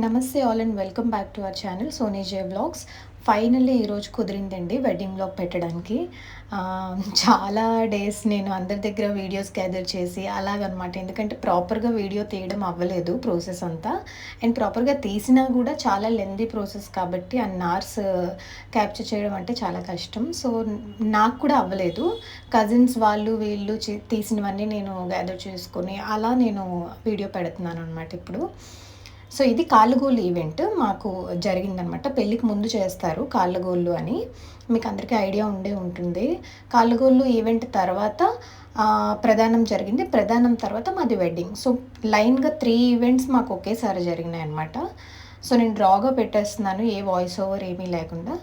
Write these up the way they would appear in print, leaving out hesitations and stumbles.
నమస్తే all and welcome back to our channel Soni J vlogs. Finally ఈరోజు కుదిరిందండి wedding vlog పెట్టడానికి. చాలా డేస్ నేను అందరి దగ్గర వీడియోస్ గ్యాదర్ చేసి అలాగనమాట. ఎందుకంటే ప్రాపర్గా వీడియో తీయడం అవ్వలేదు ప్రాసెస్ అంతా. అండ్ ప్రాపర్గా తీసినా కూడా చాలా లెందీ ప్రాసెస్ కాబట్టి అన్ని అవర్స్ క్యాప్చర్ చేయడం అంటే చాలా కష్టం. సో నాకు కూడా అవ్వలేదు. కజిన్స్ వాళ్ళు వీళ్ళు తీసినవన్నీ నేను గ్యాదర్ చేసుకొని అలా నేను వీడియో పెడుతున్నాను అనమాట ఇప్పుడు. సో ఇది కాళ్ళగోళ్ళు ఈవెంట్ మాకు జరిగిందనమాట. పెళ్ళికి ముందు చేస్తారు కాళ్ళగోళ్ళు అని, మీకు అందరికీ ఐడియా ఉండే ఉంటుంది. కాళ్ళగోళ్ళు ఈవెంట్ తర్వాత ప్రధానం జరిగింది. ప్రధానం తర్వాత మాది వెడ్డింగ్. సో లైన్గా 3 ఈవెంట్స్ మాకు ఒకేసారి జరిగినాయి అనమాట. సో నేను డ్రాగా పెట్టేస్తున్నాను, ఏ వాయిస్ ఓవర్ ఏమీ లేకుండా.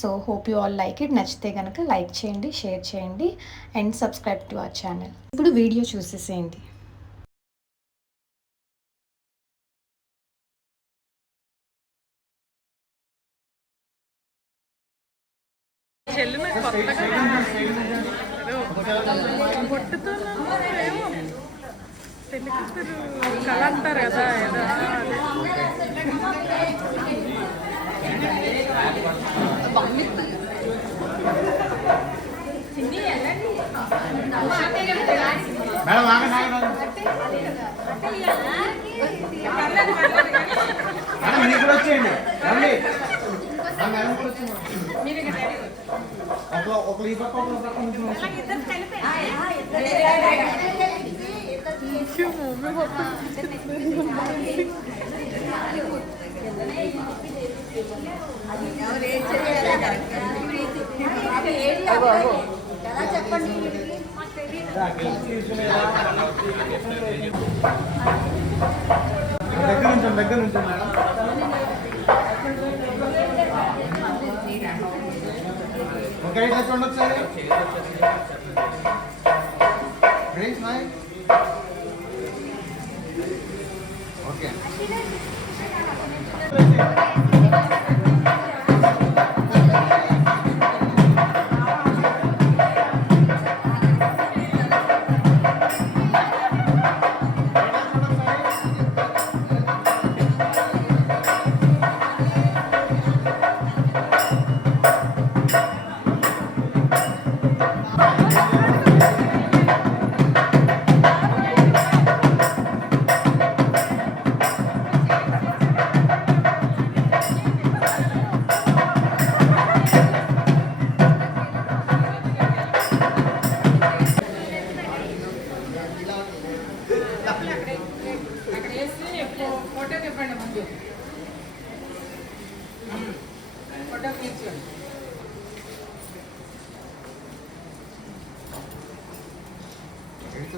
So hope you all like it. నచ్చితే కనుక లైక్ చేయండి, షేర్ చేయండి and subscribe to our channel. ఇప్పుడు వీడియో చూసేసేయండి. చెల్లి నాకు కొత్తగా బొట్టుతో పెళ్లి కూతురు కళ అంటారు కదా దగ్గర నుంచి మేడం ఓకే ఇట్లా చూడండి ఒకసారి. Ready smile. Okay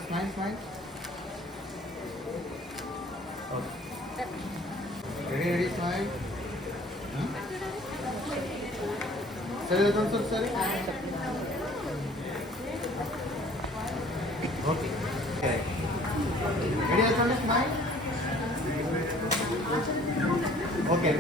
Smile, smile. Okay. Ready, ready, smile. Sorry, sorry. Okay. Ready, smile. Okay.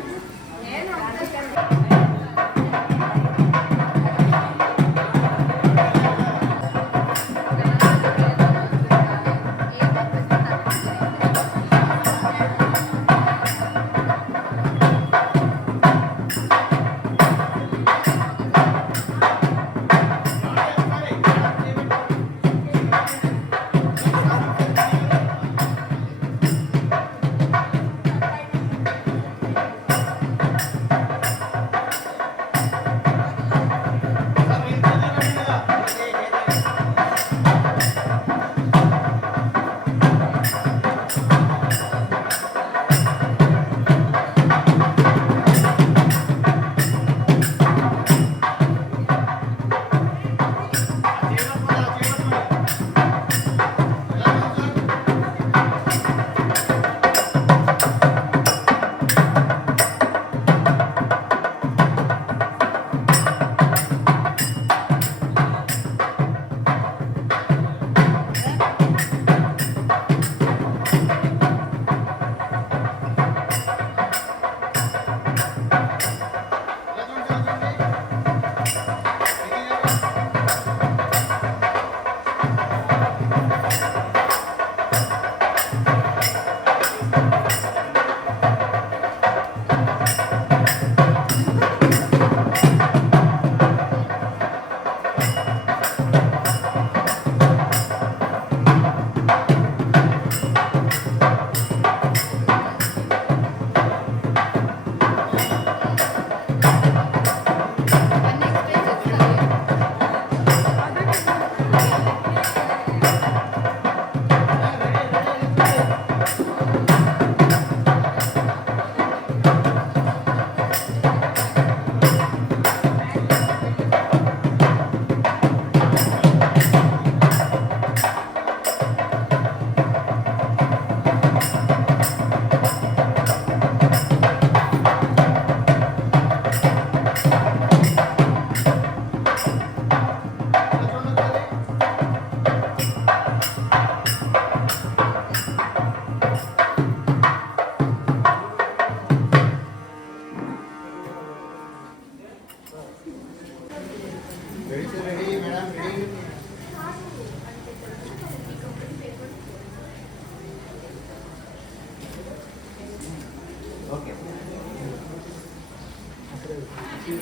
So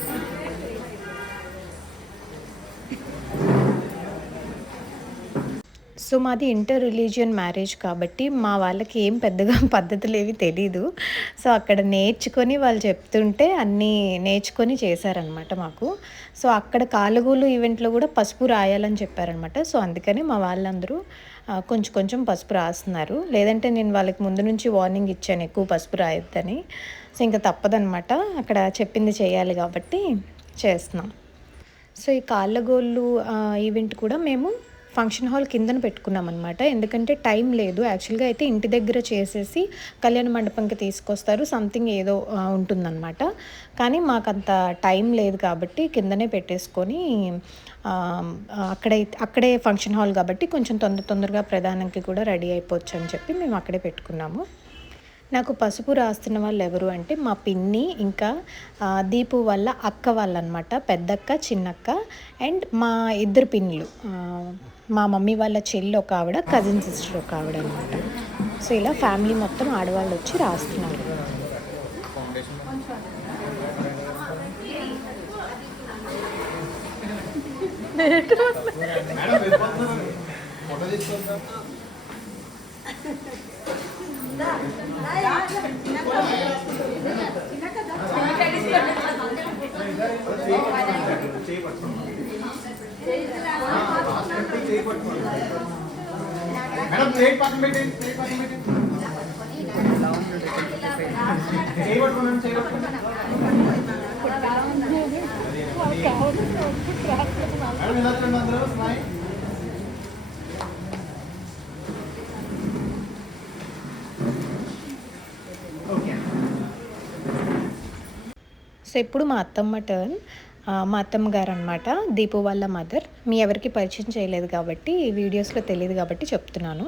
మాది ఇంటర్ రిలీజియన్ మ్యారేజ్ కాబట్టి మా వాళ్ళకి ఏం పెద్దగా పద్ధతులు ఏవి తెలీదు. సో అక్కడ నేర్చుకొని వాళ్ళు చెప్తుంటే అన్నీ నేర్చుకొని చేశారనమాట మాకు. సో అక్కడ కాలుగోలు ఈవెంట్‌లో గూడా పసుపు రాయాలని చెప్పారనమాట. సో అందుకని మా వాళ్ళందరూ కొంచెం కొంచెం పసుపు రాస్తున్నారు. లేదంటే నేను వాళ్ళకి ముందు నుంచి వార్నింగ్ ఇచ్చాను ఎక్కువ పసుపు రాయొద్దని. సో ఇంక తప్పదనమాట. అక్కడ చెప్పింది చేయాలి కాబట్టి చేస్తున్నాం. సో ఈ కాళ్ళగోళ్ళు ఈవెంట్ కూడా మేము ఫంక్షన్ హాల్ కిందన పెట్టుకున్నామన్నమాట. ఎందుకంటే టైం లేదు. యాక్చువల్‌గా అయితే ఇంటి దగ్గర చేసేసి కళ్యాణ మండపంకి తీసుకొస్తారు. సంథింగ్ ఏదో ఉంటుందన్నమాట. కానీ మాకంత టైం లేదు కాబట్టి కిందనే పెట్టేసుకొని అక్కడే ఫంక్షన్ హాల్ కాబట్టి కొంచెం తొందరగా ప్రధానంకి కూడా రెడీ అయిపోవచ్చు అని చెప్పి మేము అక్కడే పెట్టుకున్నాము. నాకు పసుపు రాస్తున్న వాళ్ళు ఎవరు అంటే మా పిన్ని, ఇంకా దీపు వాళ్ళ అక్క వాళ్ళనమాట. పెద్దక్క, చిన్నక్క అండ్ మా ఇద్దరు పిన్నులు. మా మమ్మీ వాళ్ళ చెల్లి ఒక ఆవిడ, కజిన్ సిస్టర్ ఒక ఆవిడ అనమాట. సో ఇలా ఫ్యామిలీ మొత్తం ఆడవాళ్ళు వచ్చి రాస్తున్నారు. మేడం ప్లేట్ పక్కన పెట్టండి, ప్లేట్ పక్కన పెట్టండి. చేయబట్టుకున్నాను, చేయబట్టుకున్నాను. మేడం ఇలా చూడండి అందరూ స్మైల్. సో ఇప్పుడు మా అత్తమ్మ టర్న్. మా అత్తమ్మ గారు అనమాట, దీపు వాళ్ళ మదర్. మీ ఎవరికి పరిచయం చేయలేదు కాబట్టి వీడియోస్లో తెలియదు కాబట్టి చెప్తున్నాను.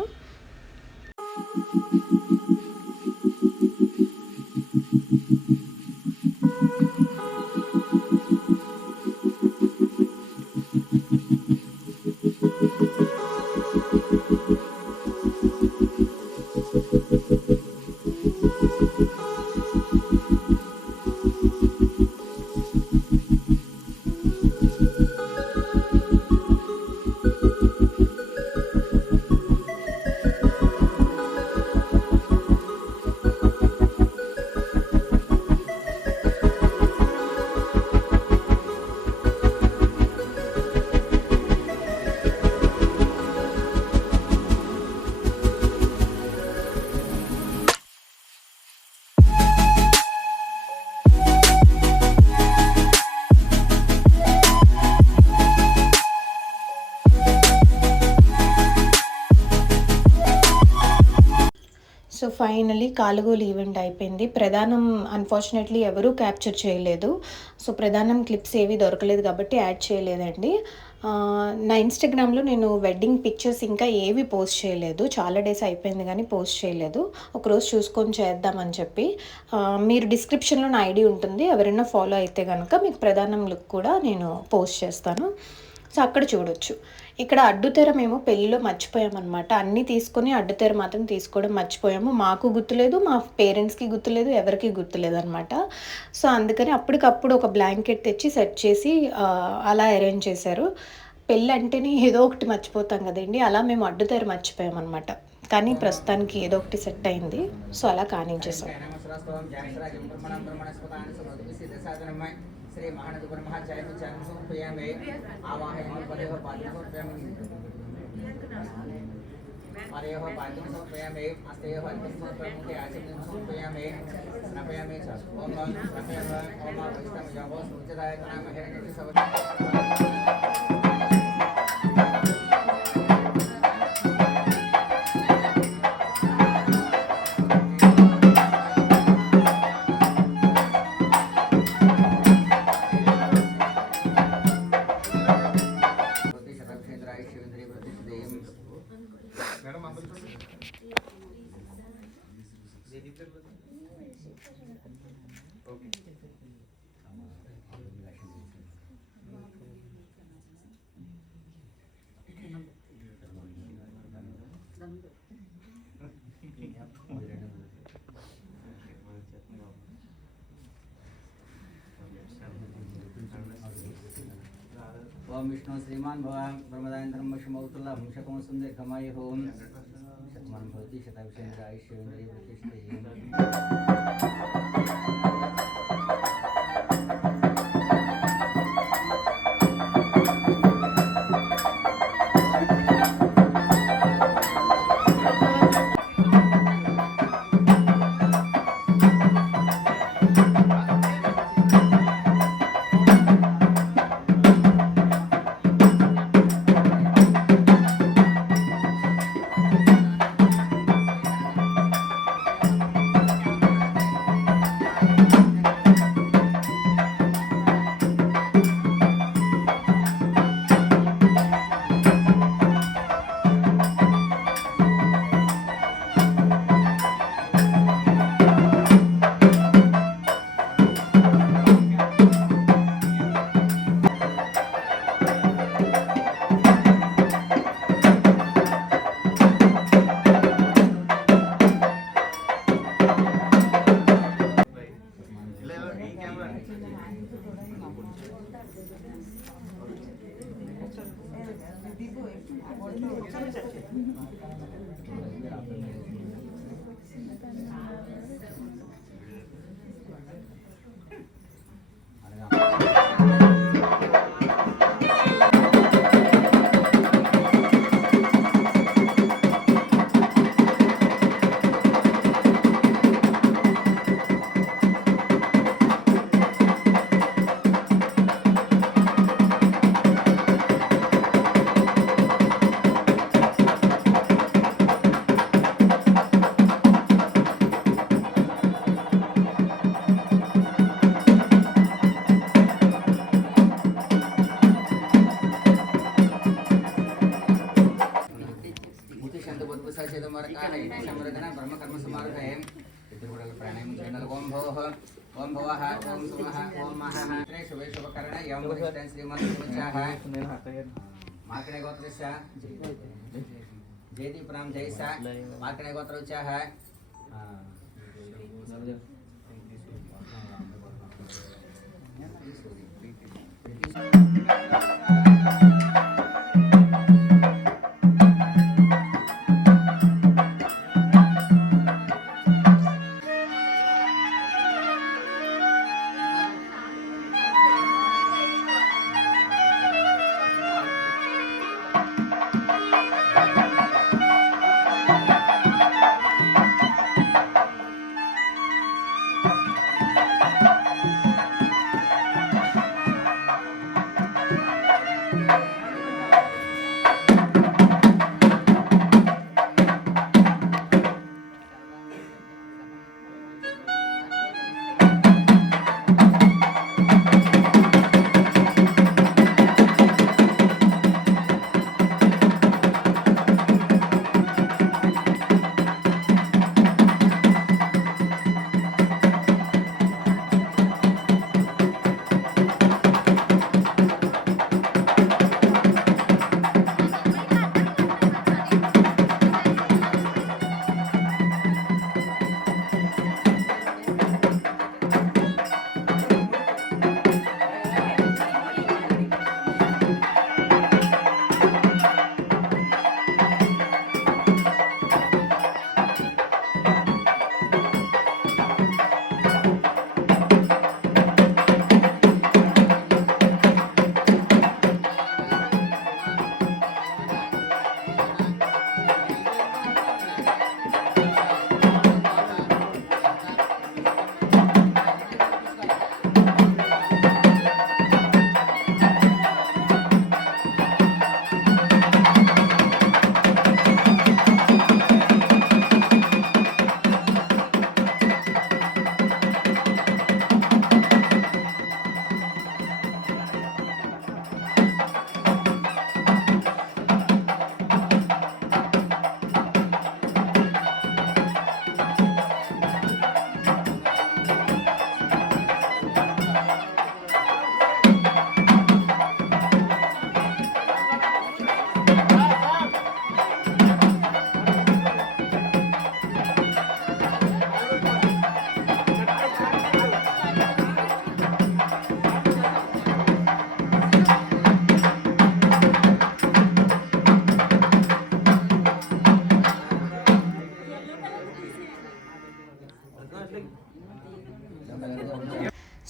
సో ఫైనలీ కాలుగోలు ఈవెంట్ అయిపోయింది. ప్రధానం అన్ఫార్చునేట్లీ ఎవరూ క్యాప్చర్ చేయలేదు. సో ప్రధానం క్లిప్స్ ఏవి దొరకలేదు కాబట్టి యాడ్ చేయలేదండి. నా ఇన్స్టాగ్రామ్లో నేను వెడ్డింగ్ పిక్చర్స్ ఇంకా ఏవి పోస్ట్ చేయలేదు. చాలా డేస్ అయిపోయింది కానీ పోస్ట్ చేయలేదు. ఒకరోజు చూసుకొని చేద్దామని చెప్పి. మీరు డిస్క్రిప్షన్లో నా ఐడి ఉంటుంది, ఎవరైనా ఫాలో అయితే కనుక మీకు ప్రధానం లుక్ కూడా నేను పోస్ట్ చేస్తాను. సో అక్కడ చూడొచ్చు. ఇక్కడ అడ్డుతెర మేము పెళ్ళిలో మర్చిపోయామన్నమాట. అన్నీ తీసుకొని అడ్డుతెర మాత్రం తీసుకోవడం మర్చిపోయాము. మాకు గుర్తులేదు, మా పేరెంట్స్కి గుర్తులేదు, ఎవరికి గుర్తులేదు అనమాట. సో అందుకని అప్పటికప్పుడు ఒక బ్లాంకెట్ తెచ్చి సెట్ చేసి అలా అరేంజ్ చేశారు. పెళ్ళి అంటేనే ఏదో ఒకటి మర్చిపోతాం కదండి, అలా మేము అడ్డుతెర మర్చిపోయామన్నమాట. కానీ ప్రస్తుతానికి ఏదో ఒకటి సెట్ అయింది. సో అలా కానించేసాం. श्री महानद ब्रह्मा चाय समर्पयामि आवाहयामि पदेव पाद्यं समर्पयामि परेव पाद्यं समर्पयामि हस्तयोः अर्घ्यं समर्पयामि आचमनं समर्पयामि स्नापयामि च ओम स्नापयामि ओम वैष्णव यावो सूचदाय तनाम हिरण्यति ओम विष्णु श्रीमान भवान ब्रह्मदायंतरम वशमौतुल्ला वंशकों सुंदर कमाई होम शतमान भवति शतायुषेन्द्र आयुष्येन्द्रिय प्रतिष्ठिते ब्रह्म कर्म समारोहे प्राणायाम चैनल ओम भवः ओम भवः ओम सुमः ओम महः शुभे शुभकरण यम वरिष्ठं श्रीमन्मुचाः मार्कणे गोत्रस्य जयदीप राम जयसा मार्कणे गोत्रोच्चाः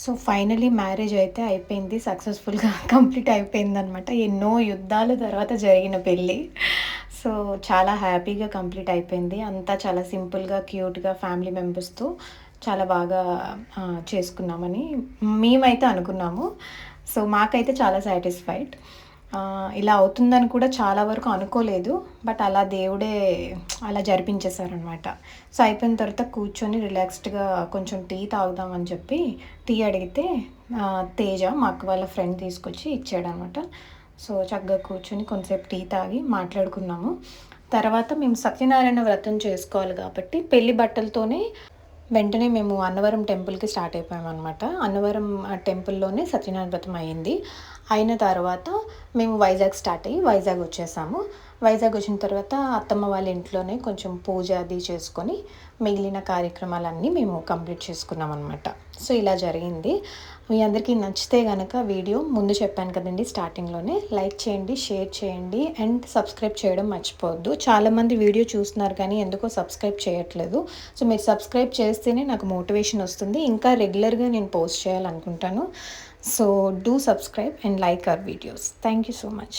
సో ఫైనలీ మ్యారేజ్ అయితే అయిపోయింది, సక్సెస్ఫుల్గా కంప్లీట్ అయిపోయింది అనమాట. ఎన్నో యుద్ధాల తర్వాత జరిగిన పెళ్ళి. సో చాలా హ్యాపీగా కంప్లీట్ అయిపోయింది. అంతా చాలా సింపుల్గా క్యూట్గా ఫ్యామిలీ మెంబర్స్తో చాలా బాగా చేసుకున్నామని మేమైతే అనుకున్నాము. సో మాకైతే చాలా సాటిస్ఫైడ్. ఇలా అవుతుందని కూడా చాలా వరకు అనుకోలేదు, బట్ అలా దేవుడే అలా జరిపించేశారనమాట. సో అయిపోయిన తర్వాత కూర్చొని రిలాక్స్డ్గా కొంచెం టీ తాగుదామని చెప్పి టీ అడిగితే తేజ మా అక్క వాళ్ళ ఫ్రెండ్ తీసుకొచ్చి ఇచ్చాడనమాట. సో చక్కగా కూర్చొని కొంతసేపు టీ తాగి మాట్లాడుకున్నాము. తర్వాత మేము సత్యనారాయణ వ్రతం చేసుకోవాలి కాబట్టి పెళ్లి బట్టలతోనే వెంటనే మేము అన్నవరం టెంపుల్కి స్టార్ట్ అయిపోయామన్నమాట. అన్నవరం టెంపుల్లోనే సత్యనారాయణ వ్రతం అయింది. అయిన తర్వాత మేము వైజాగ్ స్టార్ట్ అయ్యి వైజాగ్ వచ్చేసాము. వైజాగ్ వచ్చిన తర్వాత అత్తమ్మ వాళ్ళ ఇంట్లోనే కొంచెం పూజ అది చేసుకొని మిగిలిన కార్యక్రమాలన్నీ మేము కంప్లీట్ చేసుకున్నాం అనమాట. సో ఇలా జరిగింది. మీ అందరికీ నచ్చితే కనుక వీడియో ముందు చెప్పాను కదండి స్టార్టింగ్లోనే, లైక్ చేయండి, షేర్ చేయండి అండ్ సబ్స్క్రైబ్ చేయడం మర్చిపోవద్దు. చాలామంది వీడియో చూస్తున్నారు కానీ ఎందుకో సబ్స్క్రైబ్ చేయట్లేదు. సో మీరు సబ్స్క్రైబ్ చేస్తేనే నాకు మోటివేషన్ వస్తుంది, ఇంకా రెగ్యులర్గా నేను పోస్ట్ చేయాలనుకుంటాను. So do subscribe and like our videos. Thank you so much.